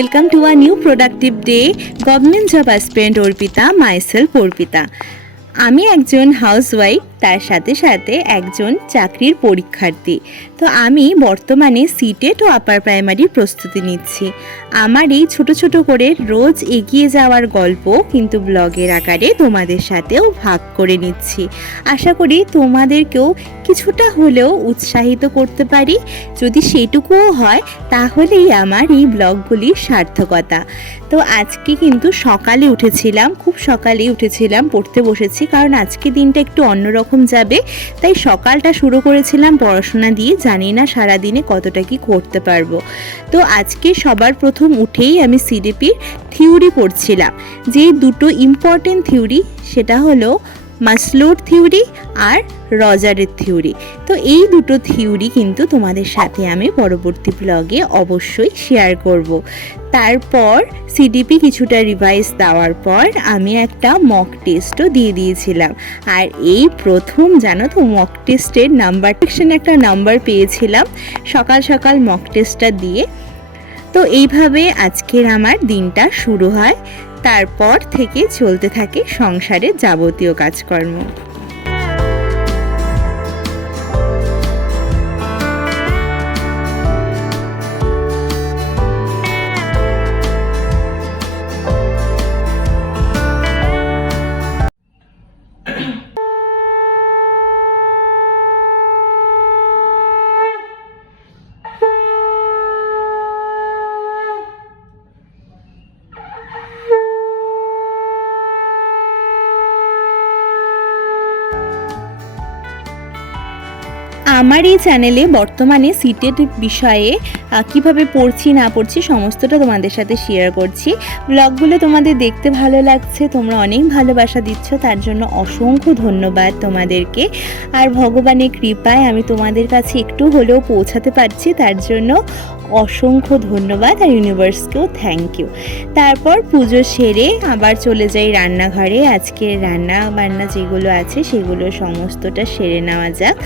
welcome to a new productive day. Government job aspirant Orpita, myself Orpita. আমি একজন housewife, তার সাথে সাথে একজন চাকরির পরীক্ষার্থী। তো আমি বর্তমানে সিটেট ও আপার প্রাইমারির প্রস্তুতি নিচ্ছি। আমার এই ছোট ছোট করে রোজ এগিয়ে যাওয়ার গল্প কিন্তু ব্লগের আকারে তোমাদের সাথেও ভাগ করে নিচ্ছি। আশা করি তোমাদেরকেও কিছুটা হলেও উৎসাহিত করতে পারি। যদি সেটুকুও হয় তাহলেই আমার এই ব্লগগুলির সার্থকতা। তো আজকে কিন্তু সকালে উঠেছিলাম, খুব সকালেই উঠেছিলাম, পড়তে বসেছি, কারণ আজকে দিনটা একটু অন্যরকম যাবে। তাই সকালটা শুরু করেছিলাম পড়াশোনা দিয়ে। জানি না সারাদিনে কতটা কি করতে পারবো। তো আজকে সবার প্রথম উঠেই আমি সিডিপির থিওরি পড়ছিলাম। যে দুটো ইম্পর্টেন্ট থিওরি, সেটা হলো মাসলোর থিওরি আর রজারের থিওরি। তো এই দুটো থিওরি কিন্তু তোমাদের সাথে আমি পরবর্তী ব্লগে অবশ্যই শেয়ার করব। তারপর সিডিপি কিছুটা রিভাইজ দেওয়ার পর আমি একটা মক টেস্টও দিয়ে দিয়েছিলাম। আর এই প্রথম জানো তো মক টেস্টের নাম্বার সেকশনে একটা নাম্বার পেয়েছিলাম সকাল সকাল মক টেস্টটা দিয়ে। তো এইভাবে আজকের আমার দিনটা শুরু হয়। তারপর থেকে চলতে থাকে সংসারের যাবতীয় কাজকর্ম। আমার এই চ্যানেলে বর্তমানে সিটেট বিষয়ে কিভাবে পড়ছি না পড়ছি সমস্তটা তোমাদের সাথে শেয়ার করছি। ব্লগগুলো তোমাদের দেখতে ভালো লাগছে, তোমরা অনেক ভালোবাসা দিচ্ছ, তার জন্য অসংখ্য ধন্যবাদ তোমাদেরকে। আর ভগবানের কৃপায় আমি তোমাদের কাছে একটু হলেও পৌঁছাতে পারছি, তার জন্য অসংখ্য ধন্যবাদ। আর ইউনিভার্সকেও থ্যাংক ইউ। তারপর পুজো সেরে আবার চলে যাই রান্নাঘরে। আজকে রান্না বান্না যেগুলো আছে সেগুলো সমস্তটা সেরে নেওয়া যাক।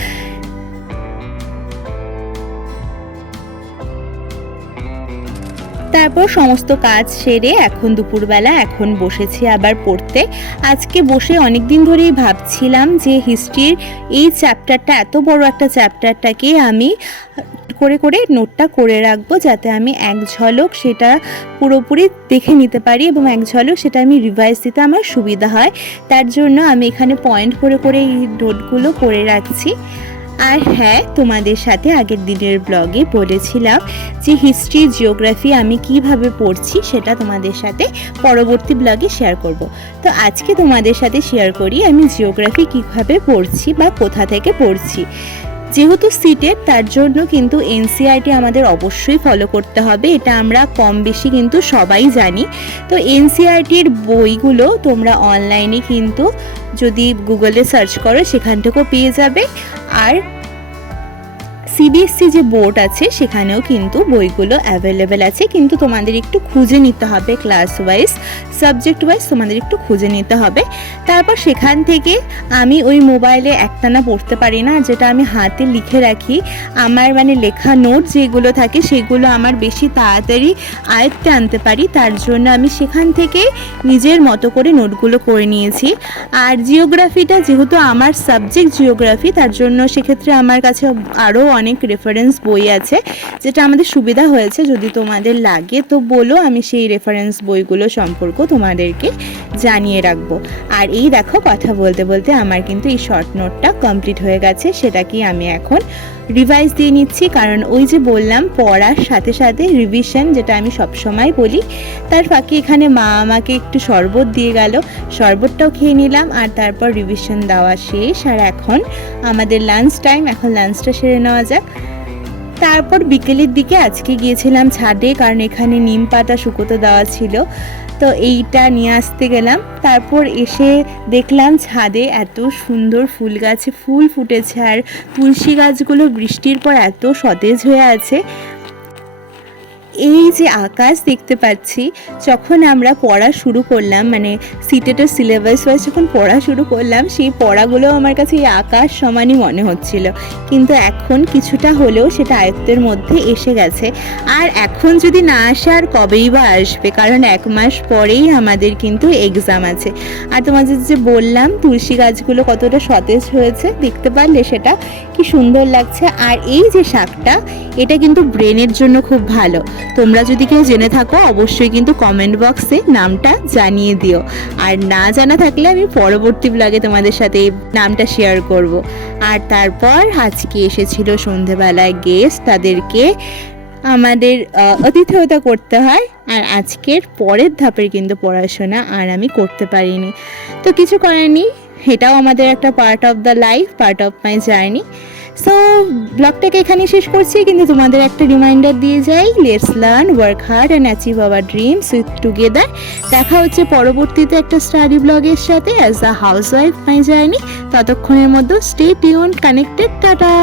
তারপর সমস্ত কাজ সেরে এখন দুপুরবেলা এখন বসেছি আবার পড়তে। আজকে বসে অনেক দিন ধরেই ভাবছিলাম যে হিস্ট্রির এই চ্যাপ্টারটা, এত বড় একটা চ্যাপ্টারটাকে আমি করে করে নোটটা করে রাখবো, যাতে আমি এক ঝলক সেটা পুরোপুরি দেখে নিতে পারি এবং এক ঝলক সেটা আমি রিভাইজ দিতে আমার সুবিধা হয়। তার জন্য আমি এখানে পয়েন্ট করে করে এই নোটগুলো করে রাখছি। আর হ্যাঁ, তোমাদের সাথে আগের দিনের ব্লগে বলেছিলাম যে হিস্ট্রি জিওগ্রাফি আমি কিভাবে পড়ছি সেটা তোমাদের সাথে পরবর্তী ব্লগে শেয়ার করব। তো আজকে তোমাদের সাথে শেয়ার করি আমি জিওগ্রাফি কিভাবে পড়ছি বা কোথা থেকে পড়ছি। যেহেতু সিটেট, তার জন্য কিন্তু এনসিইআরটি আমাদের অবশ্যই ফলো করতে হবে, এটা আমরা কম বেশি কিন্তু সবাই জানি। তো এনসিইআরটির বইগুলো তোমরা অনলাইনে কিন্তু যদি গুগলে সার্চ করো সেখান থেকেও পেয়ে যাবে। আর সিবিএসসি যে বোর্ড আছে সেখানেও কিন্তু বইগুলো অ্যাভেলেবেল আছে, কিন্তু তোমাদের একটু খুঁজে নিতে হবে, ক্লাস ওয়াইজ সাবজেক্ট ওয়াইজ তোমাদের একটু খুঁজে নিতে হবে। তারপর সেখান থেকে আমি ওই মোবাইলে একটানা পড়তে পারি না, যেটা আমি হাতে লিখে রাখি, আমার মানে লেখা নোট যেগুলো থাকে সেগুলো আমার বেশি তাড়াতাড়ি আয়ত্তে আনতে পারি। তার জন্য আমি সেখান থেকে নিজের মতো করে নোটগুলো করে নিয়েছি। আর জিওগ্রাফিটা যেহেতু আমার সাবজেক্ট জিওগ্রাফি, তার জন্য সেক্ষেত্রে আমার কাছে আরও অনেক রেফারেন্স বই আছে, যেটা আমাদের সুবিধা হয়েছে। যদি তোমাদের লাগে তো বলো, আমি সেই রেফারেন্স বইগুলো সম্পর্ক তোমাদেরকে জানিয়ে রাখবো। আর এই দেখো, কথা বলতে বলতে আমার কিন্তু এই শর্ট নোটটা কমপ্লিট হয়ে গেছে, সেটা কি আমি এখন রিভাইজ দিয়ে নিচ্ছি। কারণ ওই যে বললাম পড়ার সাথে সাথে রিভিশন, যেটা আমি সবসময় বলি। তার ফাঁকে এখানে মা আমাকে একটু শরবত দিয়ে গেল, শরবতটাও খেয়ে নিলাম। আর তারপর রিভিশন দেওয়া শেষ, আর এখন আমাদের লাঞ্চ টাইম, এখন লাঞ্চটা সেরে নেওয়া যাক। তারপর বিকেলের দিকে আজকে গিয়েছিলাম ছাদে, কারণ এখানে নিম পাতা শুকোতে দেওয়া ছিল, তো এইটা নিয়ে আসতে গেলাম। তারপর এসে দেখলাম ছাদে এত সুন্দর ফুল গাছে ফুল ফুটেছে, আর তুলসী গাছগুলো বৃষ্টির পর এত সতেজ হয়ে আছে। এই যে আকাশ দেখতে পাচ্ছি, যখন আমরা পড়া শুরু করলাম, মানে সিটেটের সিলেবাস ওয়াইজ যখন পড়া শুরু করলাম, সেই পড়াগুলো আমার কাছে এই আকাশ সমানই মনে হচ্ছিল। কিন্তু এখন কিছুটা হলেও সেটা আয়ত্তের মধ্যে এসে গেছে। আর এখন যদি না আসে আর কবেই বা আসবে, কারণ 1 মাস পরেই আমাদের কিন্তু এক্সাম আছে। আর তোমাদের যে বললাম তুলসী গাছগুলো কতটা সতেজ হয়েছে, দেখতে পারলে সেটা কি সুন্দর লাগছে। আর এই যে শাকটা, এটা কিন্তু ব্রেনের জন্য খুব ভালো। তোমরা যদি কেউ জেনে থাকো অবশ্যই কিন্তু কমেন্ট বক্সে নামটা জানিয়ে দিও। আর না জানা থাকলে আমি পরবর্তী ব্লগে তোমাদের সাথে এই নামটা শেয়ার করব। আর তারপর আজকে এসেছিল সন্ধেবেলায় গেস্ট, তাদেরকে আমাদের আতিথেয়তা করতে হয়। আর আজকের পরের ধাপের কিন্তু পড়াশোনা আর আমি করতে পারিনি, তো কিছু করার নেই, এটাও আমাদের একটা part of the life, part of my journey. So ব্লগটাকে এখানে শেষ করছি, কিন্তু তোমাদের একটা রিমাইন্ডার দিয়ে যাই, let's learn, work hard and achieve our dreams with together. দেখা হচ্ছে পরবর্তীতে একটা স্টাডি ব্লগের সাথে as a house wife my journey. ততক্ষণের মধ্যে স্টে টিউন, কানেক্টেড, টাটা।